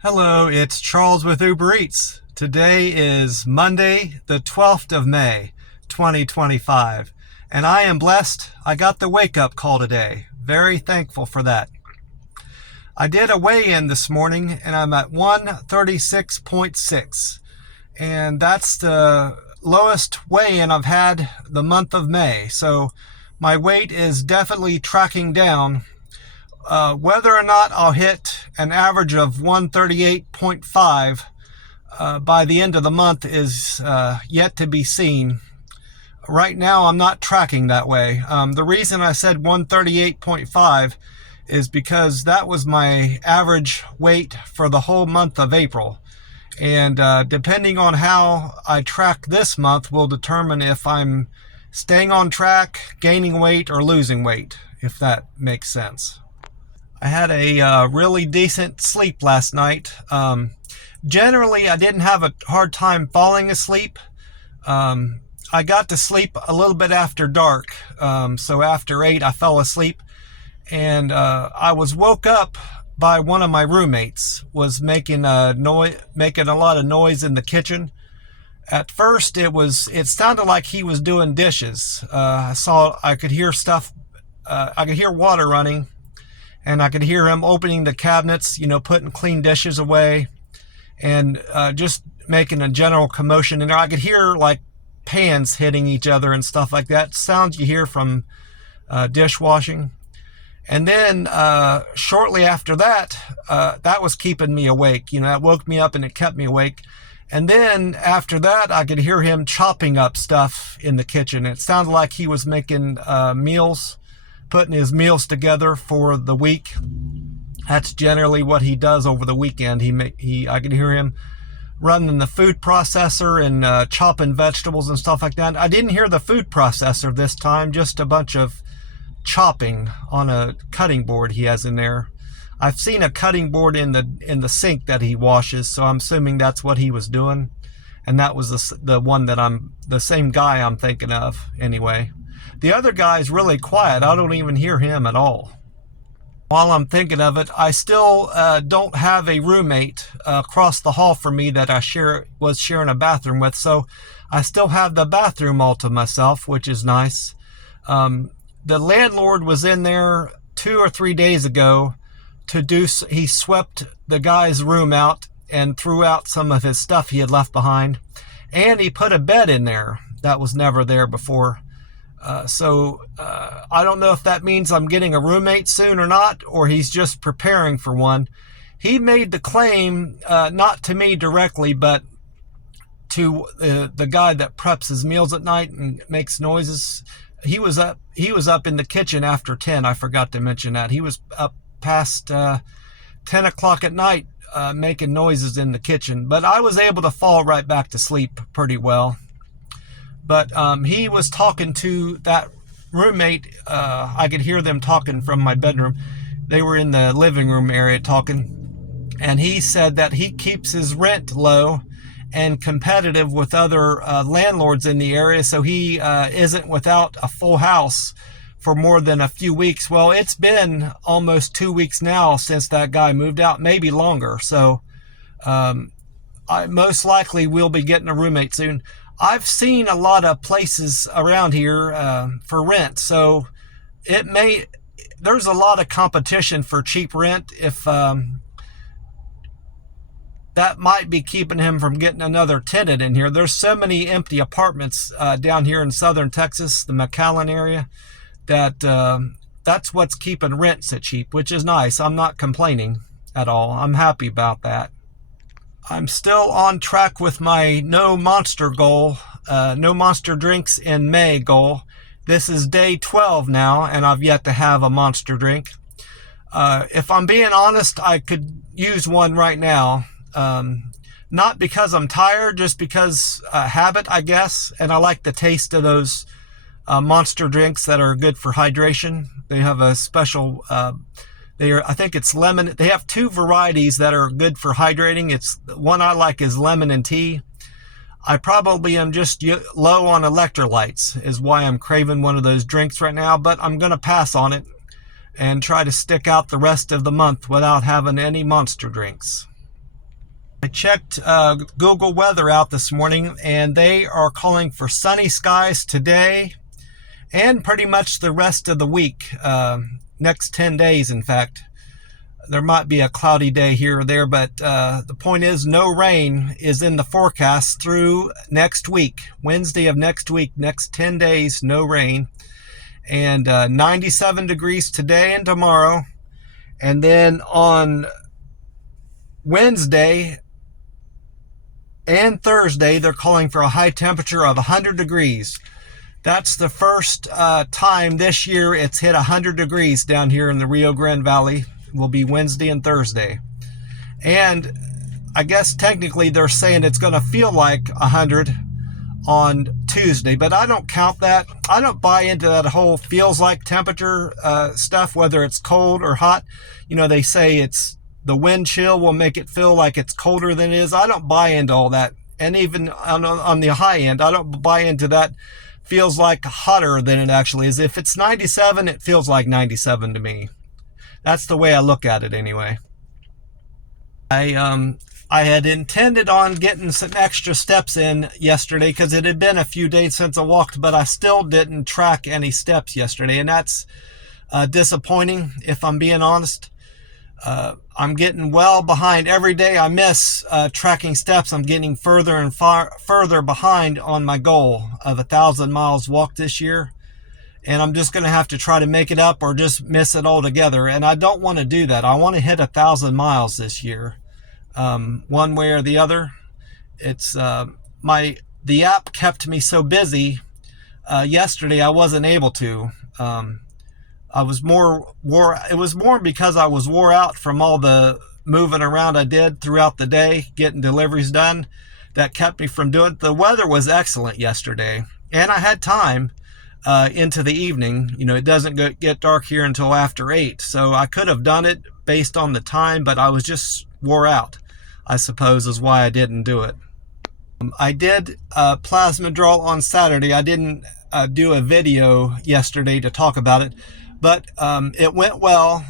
Hello, it's Charles with Uber Eats. Today is Monday, the 12th of May, 2025, and I am blessed. I got the wake-up call today. Very thankful for that. I did a weigh-in this morning, and I'm at 136.6, and that's the lowest weigh-in I've had the month of May, so my weight is definitely tracking down. Whether or not I'll hit an average of 138.5 by the end of the month is yet to be seen. Right now, I'm not tracking that way. The reason I said 138.5 is because that was my average weight for the whole month of April. And depending on how I track this month will determine if I'm staying on track, gaining weight, or losing weight, if that makes sense. I had a really decent sleep last night. Generally, I didn't have a hard time falling asleep. I got to sleep a little bit after dark, so after 8 I fell asleep, and I was woke up by one of my roommates was making a lot of noise in the kitchen. At first, it sounded like he was doing dishes. I could hear stuff. I could hear water running. And I could hear him opening the cabinets, putting clean dishes away, and just making a general commotion in there. I could hear like pans hitting each other and stuff like that. Sounds you hear from dishwashing. And then shortly after that, that was keeping me awake. That woke me up and it kept me awake. And then after that, I could hear him chopping up stuff in the kitchen. It sounded like he was making meals, putting his meals together for the week. That's generally what he does over the weekend. I can hear him running the food processor and chopping vegetables and stuff like that. I didn't hear the food processor this time, just a bunch of chopping on a cutting board he has in there. I've seen a cutting board in the sink that he washes, so I'm assuming that's what he was doing. And that was the same guy I'm thinking of anyway. The other guy's really quiet. I don't even hear him at all. While I'm thinking of it, I still don't have a roommate across the hall from me that I was sharing a bathroom with, so I still have the bathroom all to myself, which is nice. The landlord was in there 2 or 3 days ago he swept the guy's room out and threw out some of his stuff he had left behind, and he put a bed in there that was never there before. So I don't know if that means I'm getting a roommate soon or not, or he's just preparing for one. He made the claim, not to me directly, but to the guy that preps his meals at night and makes noises. He was up in the kitchen after 10. I forgot to mention that. He was up past 10 o'clock at night making noises in the kitchen. But I was able to fall right back to sleep pretty well. But he was talking to that roommate. I could hear them talking from my bedroom. They were in the living room area talking. And he said that he keeps his rent low and competitive with other landlords in the area, so he isn't without a full house for more than a few weeks. Well, it's been almost 2 weeks now since that guy moved out, maybe longer. So I most likely will be getting a roommate soon. I've seen a lot of places around here for rent, so there's a lot of competition for cheap rent. If that might be keeping him from getting another tenant in here. There's so many empty apartments down here in southern Texas, the McAllen area, that that's what's keeping rent so cheap, which is nice. I'm not complaining at all. I'm happy about that. I'm still on track with my no monster goal, no monster drinks in May goal. This is day 12 now, and I've yet to have a monster drink. If I'm being honest, I could use one right now. Not because I'm tired, just because habit, I guess. And I like the taste of those monster drinks that are good for hydration. They have a special, I think it's lemon. They have 2 varieties that are good for hydrating. The one I like is lemon and tea. I probably am just low on electrolytes, is why I'm craving one of those drinks right now, but I'm going to pass on it and try to stick out the rest of the month without having any monster drinks. I checked Google weather out this morning, and they are calling for sunny skies today and pretty much the rest of the week, next 10 days, in fact. There might be a cloudy day here or there, but the point is no rain is in the forecast through next week. Wednesday of next week, next 10 days, no rain. And 97 degrees today and tomorrow. And then on Wednesday and Thursday, they're calling for a high temperature of 100 degrees. That's the first time this year it's hit 100 degrees down here in the Rio Grande Valley. Will be Wednesday and Thursday. And I guess technically they're saying it's going to feel like 100 on Tuesday, but I don't count that. I don't buy into that whole feels like temperature stuff, whether it's cold or hot. You know, they say it's the wind chill will make it feel like it's colder than it is. I don't buy into all that. And even on the high end, I don't buy into that feels like hotter than it actually is. If it's 97, it feels like 97 to me. That's the way I look at it anyway. I had intended on getting some extra steps in yesterday because it had been a few days since I walked, but I still didn't track any steps yesterday, and that's disappointing if I'm being honest. I'm getting well behind. Every day I miss tracking steps, I'm getting further and further behind on my goal of 1,000 miles walked this year. And I'm just going to have to try to make it up or just miss it altogether. And I don't want to do that. I want to hit 1,000 miles this year, one way or the other. It's the app kept me so busy yesterday. I wasn't able to. I was it was more because I was wore out from all the moving around I did throughout the day, getting deliveries done. That kept me from doing it. The weather was excellent yesterday, and I had time. Into the evening. You know, it doesn't get dark here until after 8, so I could have done it based on the time, but I was just wore out, I suppose, is why I didn't do it. I did plasma draw on Saturday. I didn't do a video yesterday to talk about it, but it went well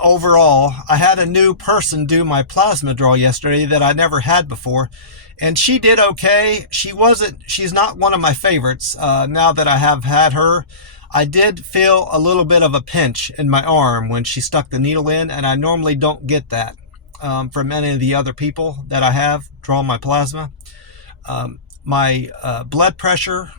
overall. I had a new person do my plasma draw yesterday that I never had before, and she did okay. She's not one of my favorites. Now that I have had her, I did feel a little bit of a pinch in my arm when she stuck the needle in, and I normally don't get that from any of the other people that I have draw my plasma. My blood pressure,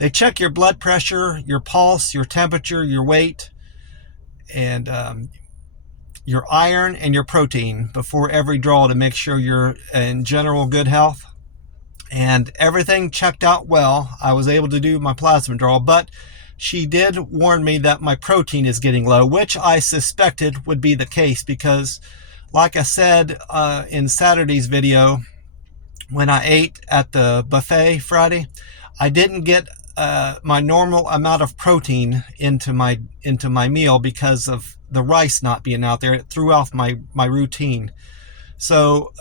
they check your blood pressure, your pulse, your temperature, your weight, and your iron and your protein before every draw to make sure you're in general good health. And everything checked out well. I was able to do my plasma draw, but she did warn me that my protein is getting low, which I suspected would be the case because, like I said in Saturday's video, when I ate at the buffet Friday, I didn't get my normal amount of protein into my meal because of the rice not being out there. It threw off my routine. So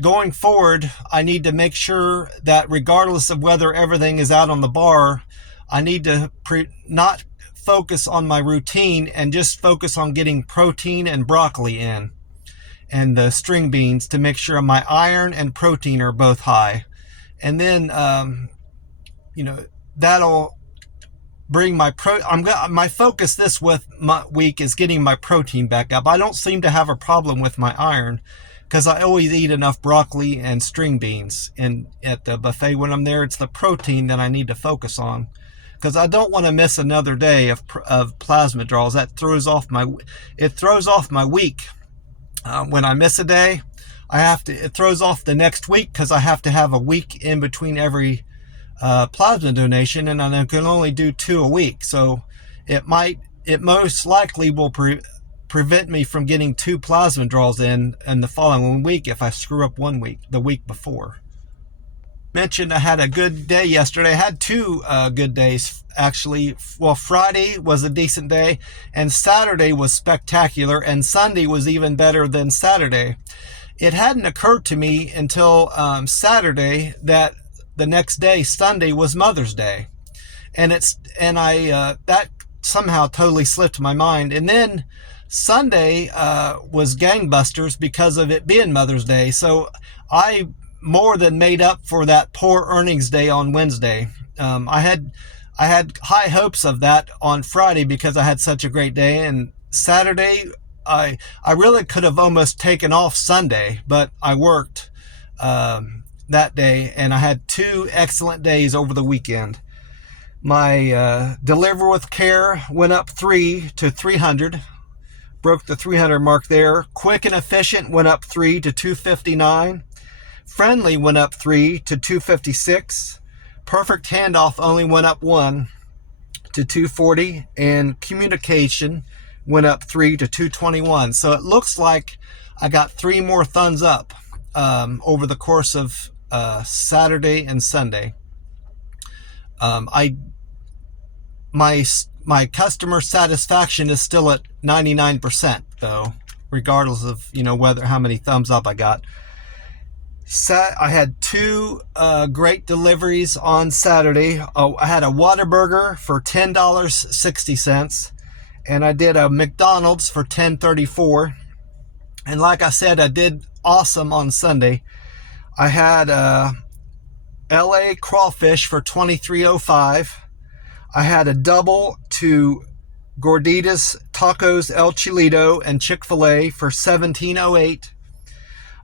going forward, I need to make sure that regardless of whether everything is out on the bar, I need to not focus on my routine and just focus on getting protein and broccoli in and the string beans to make sure my iron and protein are both high. And then, that'll bring my my focus this week is getting my protein back up. I don't seem to have a problem with my iron because I always eat enough broccoli and string beans at the buffet when I'm there. It's the protein that I need to focus on because I don't want to miss another day of plasma draws. That throws off my week. When I miss a day, it throws off the next week because I have to have a week in between every plasma donation, and I can only do 2 a week. So it most likely will prevent me from getting 2 plasma draws in the following week if I screw up one week, the week before. Mentioned I had a good day yesterday. I had 2 good days actually. Well, Friday was a decent day, and Saturday was spectacular, and Sunday was even better than Saturday. It hadn't occurred to me until Saturday that the next day, Sunday, was Mother's Day, and that somehow totally slipped my mind. And then Sunday was gangbusters because of it being Mother's Day. So I more than made up for that poor earnings day on Wednesday. I had high hopes of that on Friday because I had such a great day, and Saturday I really could have almost taken off Sunday, but I worked that day, and I had 2 excellent days over the weekend. My deliver with care went up 3 to 300, broke the 300 mark there. Quick and efficient went up 3 to 259. Friendly went up 3 to 256. Perfect handoff only went up 1 to 240, and communication went up 3 to 221. So it looks like I got 3 more thumbs up over the course of Saturday and Sunday. My customer satisfaction is still at 99% though, regardless of how many thumbs up I got. I had 2 great deliveries on Saturday. I had a Whataburger for $10.60, and I did a McDonald's for $10.34. And like I said, I did awesome on Sunday. I had LA crawfish for $23.05. I had a double to Gorditas, Tacos, El Chilito, and Chikfila for $17.08.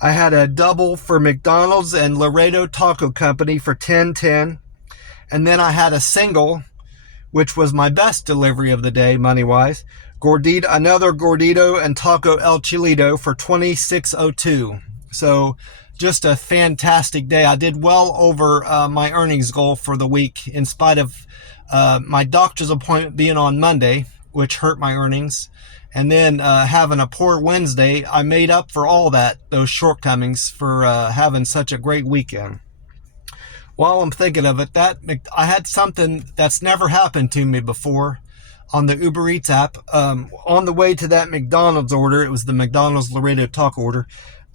I had a double for McDonald's and Laredo Taco Company for $10.10. And then I had a single, which was my best delivery of the day, money-wise. Another Gordito and Taco El Chilito for $26.02. So just a fantastic day. I did well over my earnings goal for the week, in spite of my doctor's appointment being on Monday, which hurt my earnings. And then having a poor Wednesday, I made up for all those shortcomings for having such a great weekend. While I'm thinking of it, I had something that's never happened to me before on the Uber Eats app. On the way to that McDonald's order, it was the McDonald's Laredo Taco order.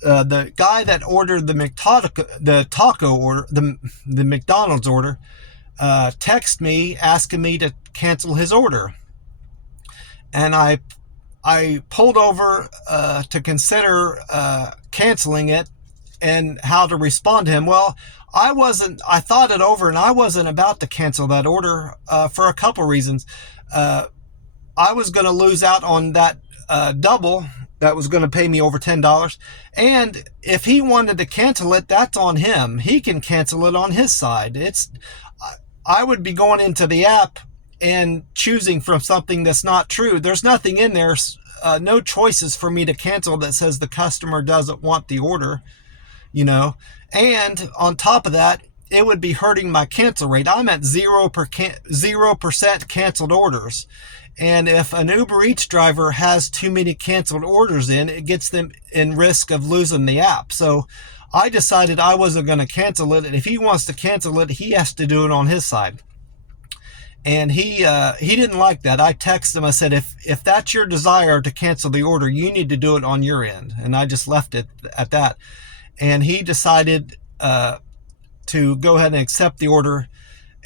The guy that ordered the McDonald's order, texted me asking me to cancel his order. And I pulled over to consider canceling it and how to respond to him. Well, I thought it over, and I wasn't about to cancel that order for a couple reasons. I was going to lose out on that double that was going to pay me over $10. And if he wanted to cancel it, that's on him. He can cancel it on his side. I would be going into the app and choosing from something that's not true. There's nothing in there, no choices for me to cancel that says the customer doesn't want the order, And on top of that, it would be hurting my cancel rate. I'm at 0% canceled orders. And if an Uber Eats driver has too many canceled orders it gets them in risk of losing the app. So I decided I wasn't going to cancel it. And if he wants to cancel it, he has to do it on his side. And he didn't like that. I texted him. I said, if that's your desire to cancel the order, you need to do it on your end. And I just left it at that. And he decided to go ahead and accept the order.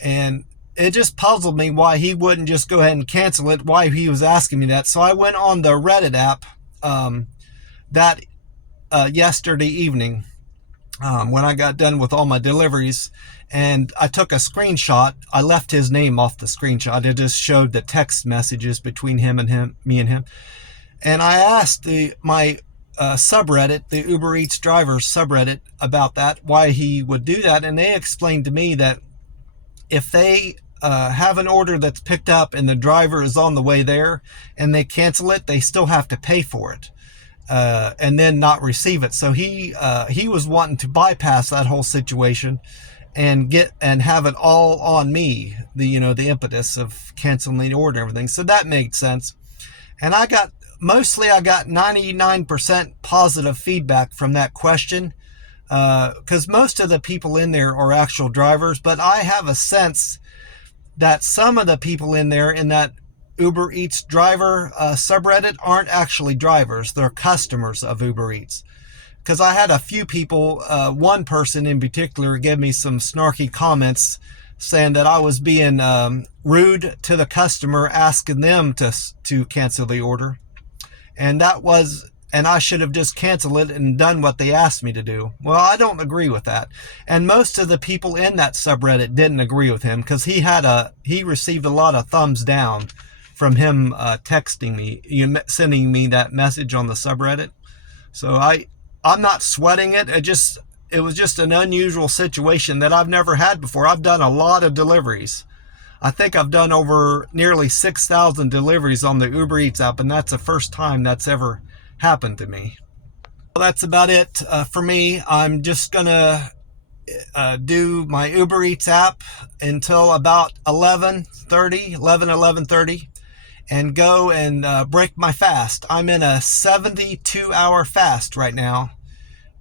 And it just puzzled me why he wouldn't just go ahead and cancel it, why he was asking me that. So I went on the Reddit app yesterday evening when I got done with all my deliveries. And I took a screenshot. I left his name off the screenshot. It just showed the text messages between me and him. And I asked my subreddit, the Uber Eats drivers subreddit, about that, why he would do that. And they explained to me that if they have an order that's picked up and the driver is on the way there and they cancel it, they still have to pay for it and then not receive it. So he was wanting to bypass that whole situation and have it all on me, the impetus of canceling the order and everything. So that made sense. And I got 99% positive feedback from that question, because most of the people in there are actual drivers, but I have a sense that some of the people in there in that Uber Eats driver subreddit aren't actually drivers. They're customers of Uber Eats. Because I had a few people, one person in particular, gave me some snarky comments saying that I was being rude to the customer, asking them to cancel the order. and I should have just canceled it and done what they asked me to do. Well, I don't agree with that. And most of the people in that subreddit didn't agree with him, because he received a lot of thumbs down from him texting me, sending me that message on the subreddit. So I'm not sweating it. It was just an unusual situation that I've never had before. I've done a lot of deliveries. I think I've done over nearly 6,000 deliveries on the Uber Eats app, and that's the first time that's ever happened to me. Well, that's about it for me. I'm just gonna do my Uber Eats app until about 11:30, and go and break my fast. I'm in a 72-hour fast right now.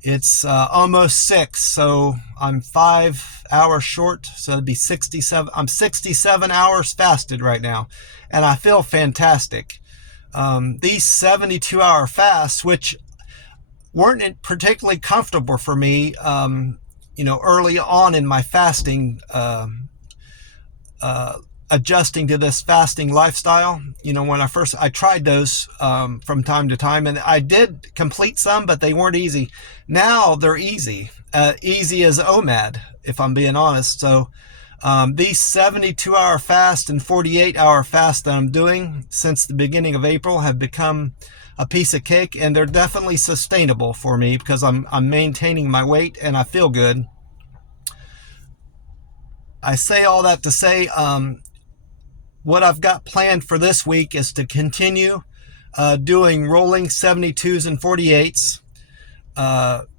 It's almost 6, so I'm 5 hours short, so it'd be 67. I'm 67 hours fasted right now, and I feel fantastic. These 72-hour fasts, which weren't particularly comfortable for me, early on in my fasting, adjusting to this fasting lifestyle. When I tried those from time to time, and I did complete some, but they weren't easy. Now they're easy, easy as OMAD, if I'm being honest. So these 72-hour fast and 48-hour fast that I'm doing since the beginning of April have become a piece of cake, and they're definitely sustainable for me, because I'm maintaining my weight and I feel good. I say all that to say, what I've got planned for this week is to continue doing rolling 72s and 48s,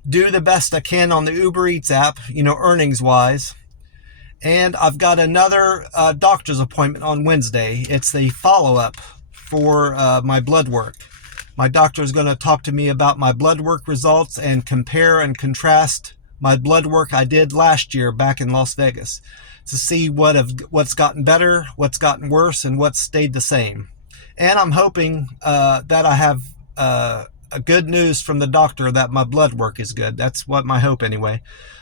do the best I can on the Uber Eats app, earnings wise. And I've got another doctor's appointment on Wednesday. It's the follow-up for my blood work. My doctor is going to talk to me about my blood work results and compare and contrast my blood work I did last year back in Las Vegas, to see what's gotten better, what's gotten worse, and what's stayed the same. And I'm hoping that I have a good news from the doctor that my blood work is good. That's what my hope anyway.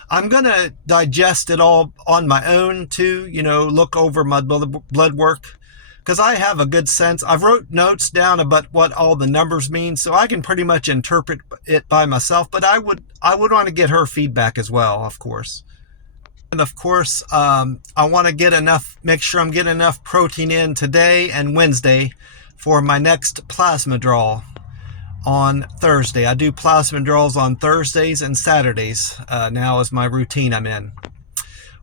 I'm going to digest it all on my own too, look over my blood work, because I have a good sense. I've wrote notes down about what all the numbers mean, so I can pretty much interpret it by myself, but I would want to get her feedback as well, of course. And of course, I want to make sure I'm getting enough protein in today and Wednesday for my next plasma draw on Thursday. I do plasma draws on Thursdays and Saturdays now is my routine I'm in.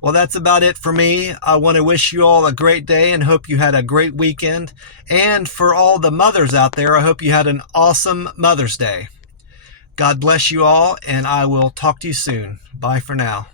Well, that's about it for me. I want to wish you all a great day and hope you had a great weekend. And for all the mothers out there, I hope you had an awesome Mother's Day. God bless you all, and I will talk to you soon. Bye for now.